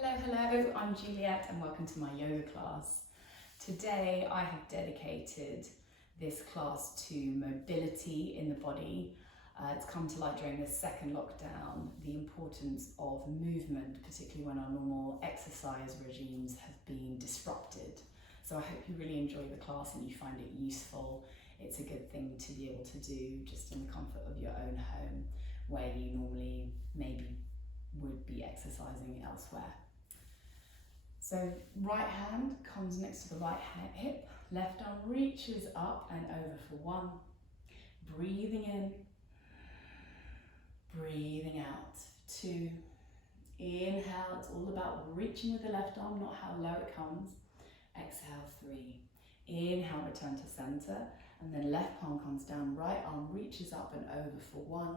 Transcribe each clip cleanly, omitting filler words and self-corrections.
Hello, I'm Juliet and welcome to my yoga class. Today I have dedicated this class to mobility in the body. It's come to light during the second lockdown, the importance of movement, particularly when our normal exercise regimes have been disrupted. So I hope you really enjoy the class and you find it useful. It's a good thing to be able to do just in the comfort of your own home, where you normally maybe would be exercising elsewhere. So right hand comes next to the right hip, left arm reaches up and over for 1, breathing in, breathing out, 2, inhale, it's all about reaching with the left arm, not how low it comes, exhale, 3, inhale, return to center, and then left palm comes down, right arm reaches up and over for 1,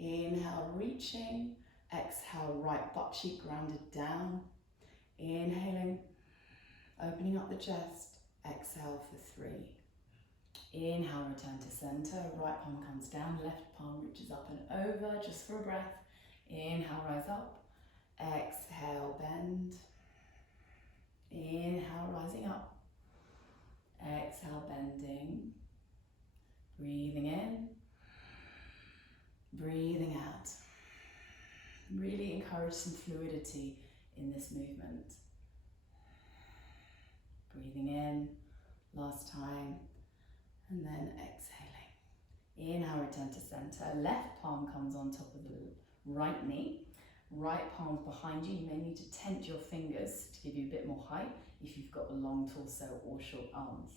inhale, reaching, exhale, right butt cheek grounded down, inhaling, opening up the chest, exhale for 3. Inhale, return to center, right palm comes down, left palm reaches up and over, just for a breath. Inhale, rise up, exhale, bend. Inhale, rising up, exhale, bending. Breathing in, breathing out. Really encourage some fluidity in this movement. Breathing in, last time, and then exhaling. Inhale, return to center. Left palm comes on top of the right knee. Right palm's behind you. You may need to tent your fingers to give you a bit more height if you've got a long torso or short arms.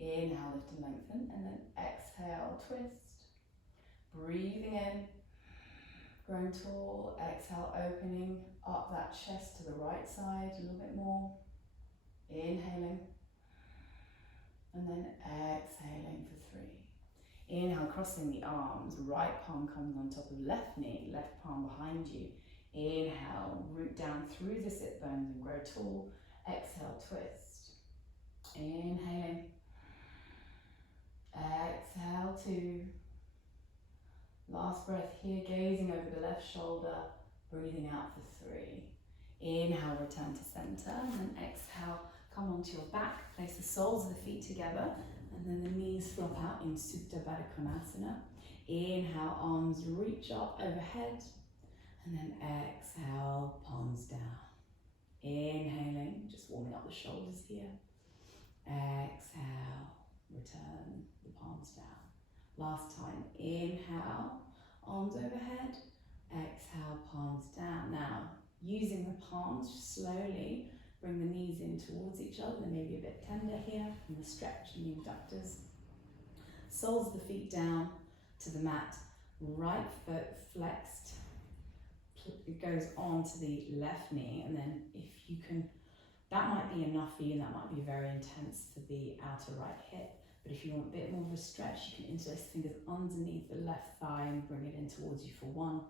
Inhale, lift and lengthen, and then exhale, twist. Breathing in, growing tall, exhale, opening up that chest to the right side a little bit more. Inhaling, and then exhaling for 3. Inhale, crossing the arms, right palm comes on top of left knee, left palm behind you. Inhale, root down through the sit bones and grow tall. Exhale, twist. Inhaling, exhale, 2. Last breath here, gazing over the left shoulder, breathing out for 3. Inhale, return to center, and then exhale, come onto your back, place the soles of the feet together, and then the knees flop out in Supta Baddha Konasana. Inhale, arms reach up overhead, and then exhale, palms down. Inhaling, just warming up the shoulders here. Exhale, return the palms down. Last time, inhale, arms overhead, exhale, palms down. Now, using the palms, just slowly bring the knees in towards each other. They may be a bit tender here from the stretch in the abductors. Soles of the feet down to the mat, right foot flexed. It goes on to the left knee, and then if you can, that might be enough for you, and that might be very intense for the outer right hip. But if you want a bit more of a stretch, you can interlace the fingers underneath the left thigh and bring it in towards you for 1.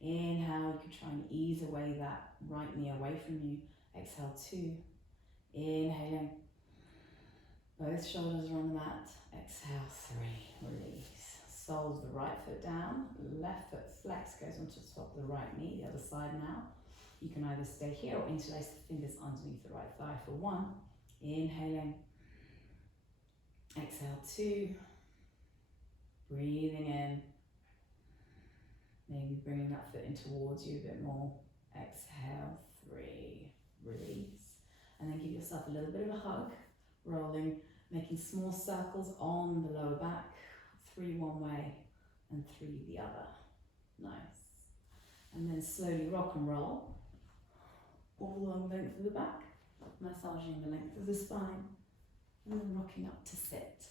Inhale, you can try and ease away that right knee away from you. Exhale, 2. Inhaling, both shoulders are on the mat. Exhale, 3, release. Soles of the right foot down, left foot flex goes onto the top of the right knee, the other side now. You can either stay here or interlace the fingers underneath the right thigh for 1. Inhaling, exhale, 2, breathing in, maybe bringing that foot in towards you a bit more. Exhale, 3, release, and then give yourself a little bit of a hug, rolling, making small circles on the lower back, 3 one way and 3 the other. Nice. And then slowly rock and roll all along the length of the back, massaging the length of the spine, and then rocking up to sit.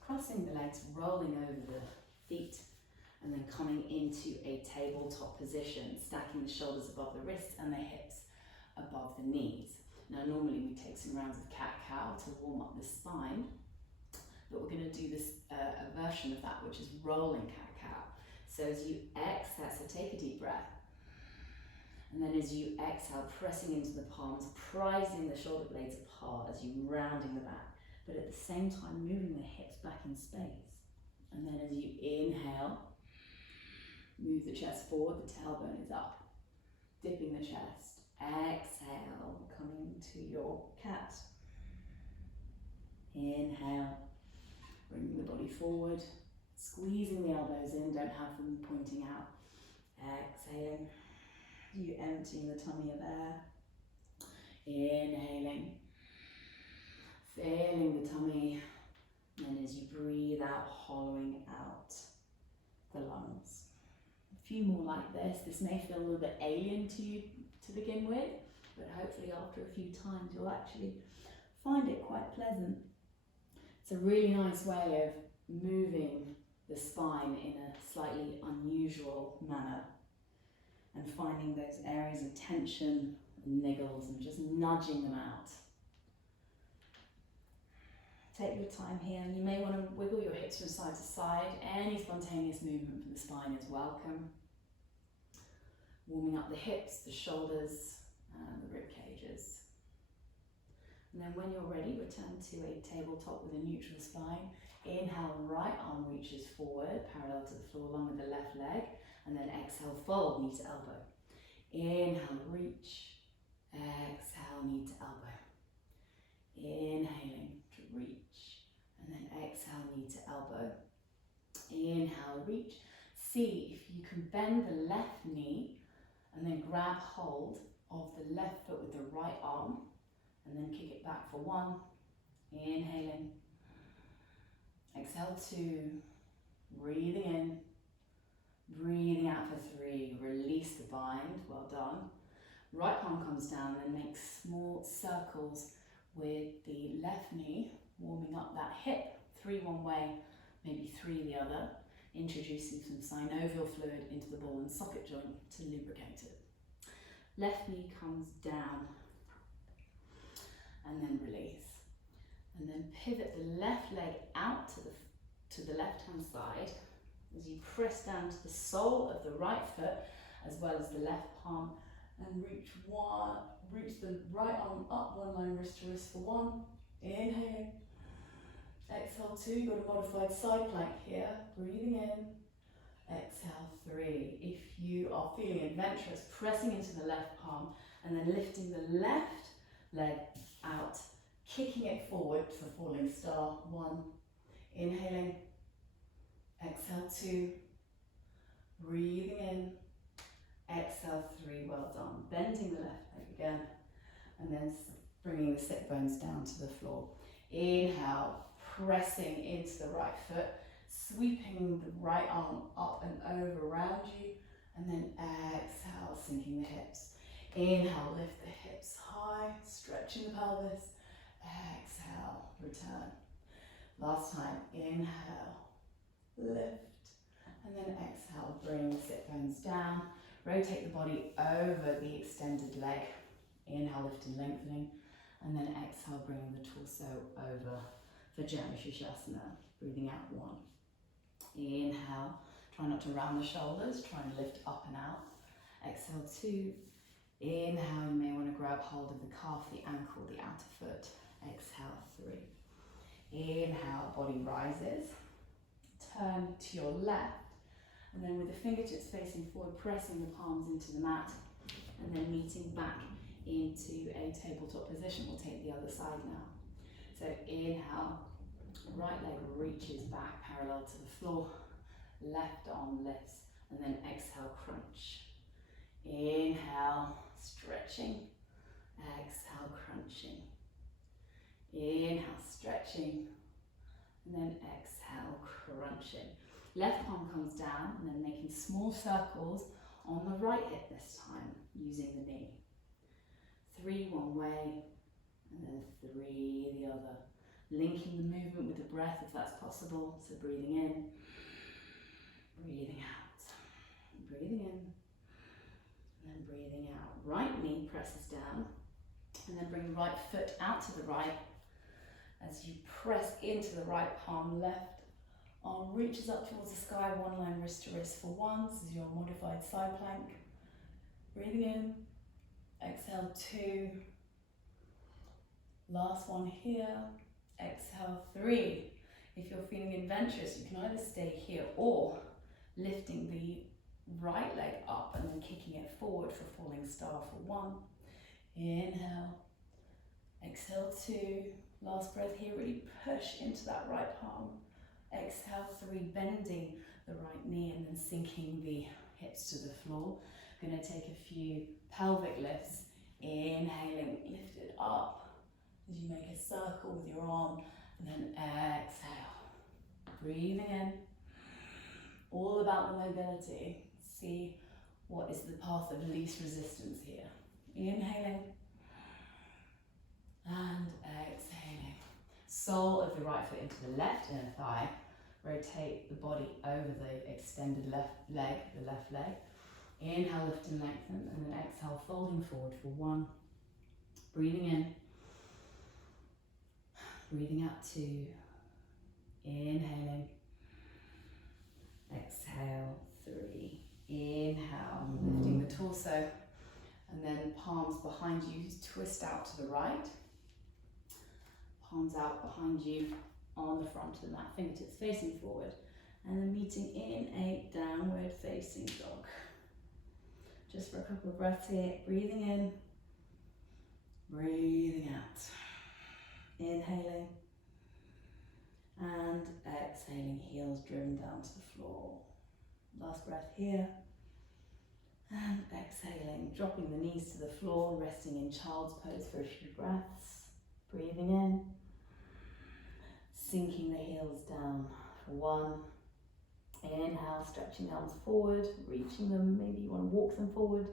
Crossing the legs, rolling over the feet, and then coming into a tabletop position, stacking the shoulders above the wrists and the hips above the knees. Now normally we take some rounds of cat-cow to warm up the spine, but we're going to do this a version of that, which is rolling cat-cow. So as you exhale, so take a deep breath, and then as you exhale, pressing into the palms, prizing the shoulder blades apart as you rounding the back, but at the same time moving the hips back in space. And then as you inhale, move the chest forward, the tailbone is up, dipping the chest. Exhale, coming to your cat. Inhale, bringing the body forward, squeezing the elbows in, don't have them pointing out. Exhaling, you emptying the tummy of air. Inhaling, filling the tummy, and as you breathe out, hollowing out the lungs. A few more like this. This may feel a little bit alien to you to begin with, but hopefully after a few times you'll actually find it quite pleasant. It's a really nice way of moving the spine in a slightly unusual manner and finding those areas of tension and niggles and just nudging them out. Take your time here, and you may want to wiggle your hips from side to side. Any spontaneous movement from the spine is welcome. Warming up the hips, the shoulders, and the rib cages. And then when you're ready, return to a tabletop with a neutral spine. Inhale, right arm reaches forward, parallel to the floor along with the left leg. And then exhale, fold, knee to elbow. Inhale, reach. Exhale, knee to elbow. Inhaling to reach. And then exhale, knee to elbow. Inhale, reach. See if you can bend the left knee and then grab hold of the left foot with the right arm. And then kick it back for 1. Inhaling. Exhale 2. Breathing in. Breathing out for 3. Release the bind. Well done. Right palm comes down and make small circles with the left knee, warming up that hip. 3 one way, maybe 3 the other. Introducing some synovial fluid into the ball and socket joint to lubricate it. Left knee comes down. And then release. And then pivot the left leg out to the left-hand side as you press down to the sole of the right foot as well as the left palm, and reach the right arm up, one line wrist to wrist for 1. Inhaling. Exhale 2, you've got a modified side plank here. Breathing in. Exhale 3. If you are feeling adventurous, pressing into the left palm and then lifting the left leg out, kicking it forward for falling star. 1. Inhaling. Exhale 2. Breathing in. Exhale 3. Well done. Bending the left leg again. And then bringing the sit bones down to the floor. Inhale, pressing into the right foot, sweeping the right arm up and over around you. And then exhale, sinking the hips. Inhale, lift the hips high, stretching the pelvis. Exhale, return. Last time, inhale, lift, and then exhale, bring the sit bones down. Rotate the body over the extended leg. Inhale, lifting, lengthening, and then exhale, bringing the torso over for Janushirshasana. Breathing out 1. Inhale, try not to round the shoulders, try and lift up and out. Exhale 2. Inhale, you may want to grab hold of the calf, the ankle, the outer foot. Exhale 3. Inhale, body rises. Turn to your left, and then with the fingertips facing forward, pressing the palms into the mat, and then meeting back into a tabletop position. We'll take the other side now. So inhale, right leg reaches back parallel to the floor, left arm lifts, and then exhale, crunch. Inhale, stretching. Exhale, crunching. Inhale, stretching. And then exhale, crunching. Left palm comes down, and then making small circles on the right hip this time, using the knee. 3 one way, and then 3 the other. Linking the movement with the breath if that's possible. So breathing in, breathing out, breathing in, and then breathing out. Right knee presses down, and then bring right foot out to the right as you press into the right palm. Left arm reaches up towards the sky, 1 line wrist to wrist for 1. This is your modified side plank. Breathing in, exhale 2. Last one here, exhale 3. If you're feeling adventurous, you can either stay here or lifting the right leg up and then kicking it forward for falling star for 1. Inhale. Exhale 2. Last breath here, really push into that right palm. Exhale 3, bending the right knee and then sinking the hips to the floor. Going to take a few pelvic lifts. Inhaling, lift it up as you make a circle with your arm, and then exhale. Breathing in. All about the mobility. See what is the path of least resistance here. Inhaling and exhaling. Sole of the right foot into the left inner thigh. Rotate the body over the extended left leg, the left leg. Inhale, lift and lengthen, and then exhale, folding forward for 1. Breathing in. Breathing out 2. Inhaling. Exhale 3. Inhale, lifting the torso, and then palms behind you, twist out to the right. Palms out behind you on the front of the mat, fingertips facing forward, and then meeting in a downward facing dog. Just for a couple of breaths here, breathing in, breathing out. Inhaling and exhaling, heels driven down to the floor. Last breath here. And exhaling, dropping the knees to the floor, resting in child's pose for a few breaths. Breathing in, sinking the heels down for 1. Inhale, stretching the arms forward, reaching them, maybe you want to walk them forward.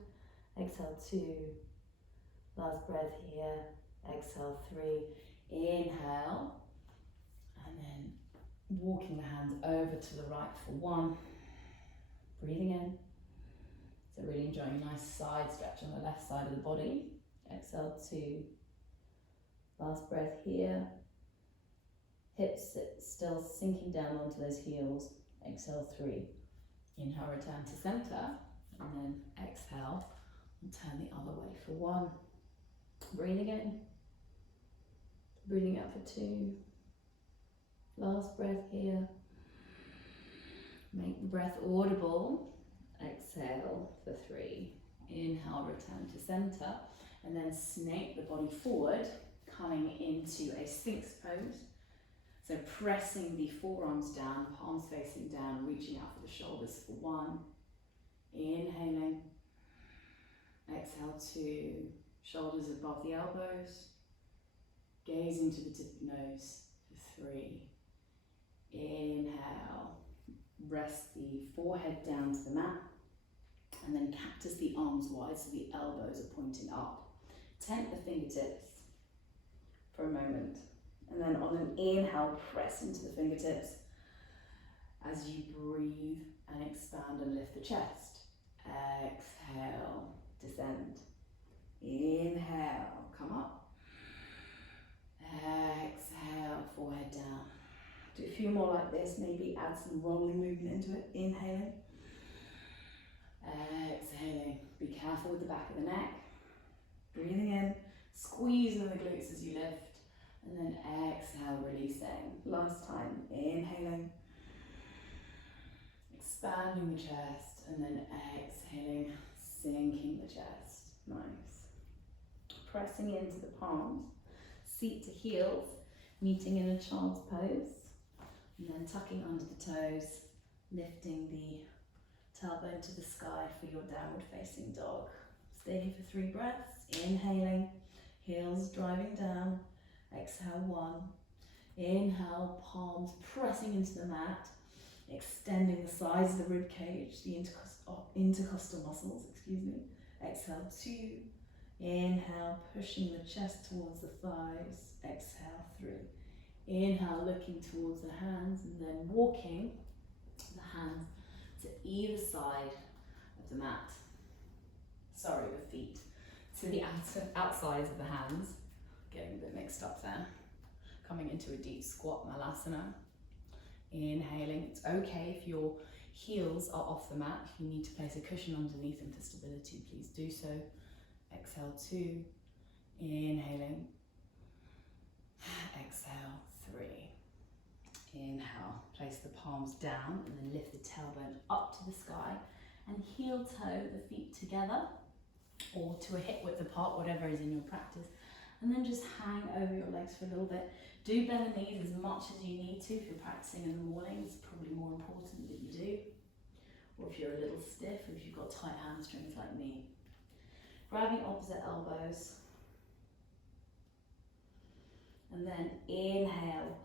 Exhale 2. Last breath here. Exhale 3. Inhale, and then walking the hands over to the right for 1. Breathing in. So really enjoying a nice side stretch on the left side of the body. Exhale 2. Last breath here. Hips still sinking down onto those heels. Exhale 3. Inhale, return to center, and then exhale and turn the other way for 1. Breathing in. Breathing out for 2. Last breath here. Make the breath audible. Exhale for 3. Inhale, return to center, and then snake the body forward, coming into a Sphinx pose. So pressing the forearms down, palms facing down, reaching out for the shoulders for 1. Inhaling. Exhale 2. Shoulders above the elbows. Gazing to the tip of the nose for 3. Inhale. Rest the forehead down to the mat. And then cactus the arms wide so the elbows are pointing up. Tent the fingertips for a moment. And then on an inhale, press into the fingertips as you breathe and expand and lift the chest. Exhale, descend. Inhale, come up. Exhale, forehead down. Do a few more like this, maybe add some rolling movement into it. Inhaling. Exhaling. Be careful with the back of the neck. Breathing in, squeezing the glutes as you lift. And then exhale, releasing. Last time, inhaling, expanding the chest, and then exhaling, sinking the chest. Nice. Pressing into the palms, seat to heels, meeting in a child's pose, and then tucking under the toes, lifting the tailbone to the sky for your downward facing dog. Stay here for 3 breaths. Inhaling, heels driving down. Exhale 1. Inhale, palms pressing into the mat, extending the sides of the rib cage, the intercostal muscles, Exhale 2. Inhale, pushing the chest towards the thighs. Exhale 3. Inhale, looking towards the hands, and then walking the hands to either side of the mat. Sorry, the feet to the outsides of the hands. Getting a bit mixed up there. Coming into a deep squat malasana. Inhaling. It's okay if your heels are off the mat. If you need to place a cushion underneath them for stability, please do so. Exhale 2. Inhaling. Exhale 3. Inhale. Place the palms down and then lift the tailbone up to the sky and heel toe the feet together. or to a hip width apart, whatever is in your practice. And then just hang over your legs for a little bit. Do bend the knees as much as you need to if you're practicing in the morning. It's probably more important that you do. Or if you're a little stiff, if you've got tight hamstrings like me. Grabbing opposite elbows. And then inhale.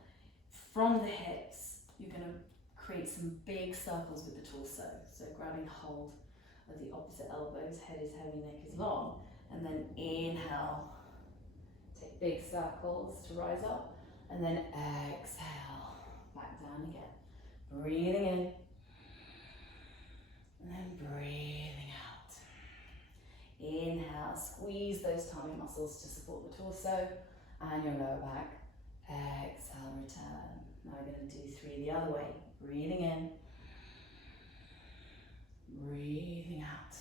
From the hips, you're going to create some big circles with the torso. So grabbing hold of the opposite elbows, head is heavy, neck is long. And then inhale. Take big circles to rise up. And then exhale. Back down again. Breathing in. And then breathing out. Inhale, squeeze those tummy muscles to support the torso and your lower back. Exhale, return. Now we're going to do 3 the other way. Breathing in. Breathing out.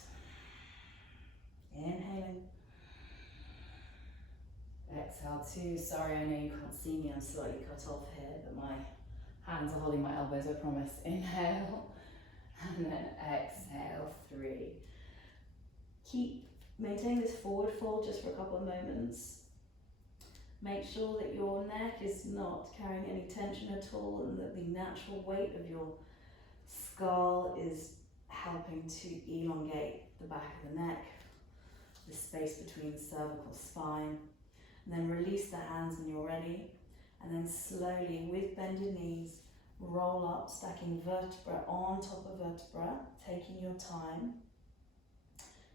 Inhaling. Exhale 2. Sorry, I know you can't see me. I'm slightly cut off here, but my hands are holding my elbows, I promise. Inhale. And then exhale 3. Keep maintaining this forward fold just for a couple of moments. Make sure that your neck is not carrying any tension at all and that the natural weight of your skull is helping to elongate the back of the neck, the space between the cervical spine. And then release the hands when you're ready. And then slowly, with bended knees, roll up, stacking vertebra on top of vertebra, taking your time.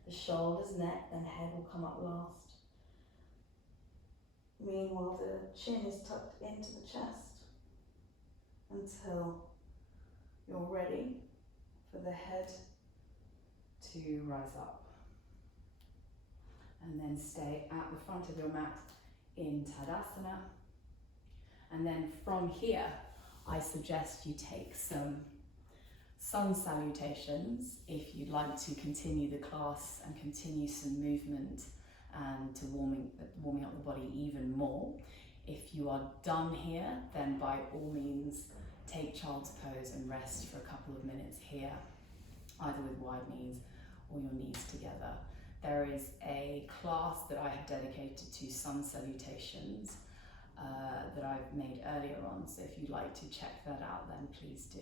The shoulders, neck, and head will come up last. Meanwhile, the chin is tucked into the chest until you're ready for the head to rise up. And then stay at the front of your mat in Tadasana. And then from here, I suggest you take some sun salutations if you'd like to continue the class and continue some movement and to warming up the body even more. If you are done here, then by all means take child's pose and rest for a couple of minutes here, either with wide knees or your knees together. There is a class that I have dedicated to sun salutations that I've made earlier on, so if you'd like to check that out, then please do.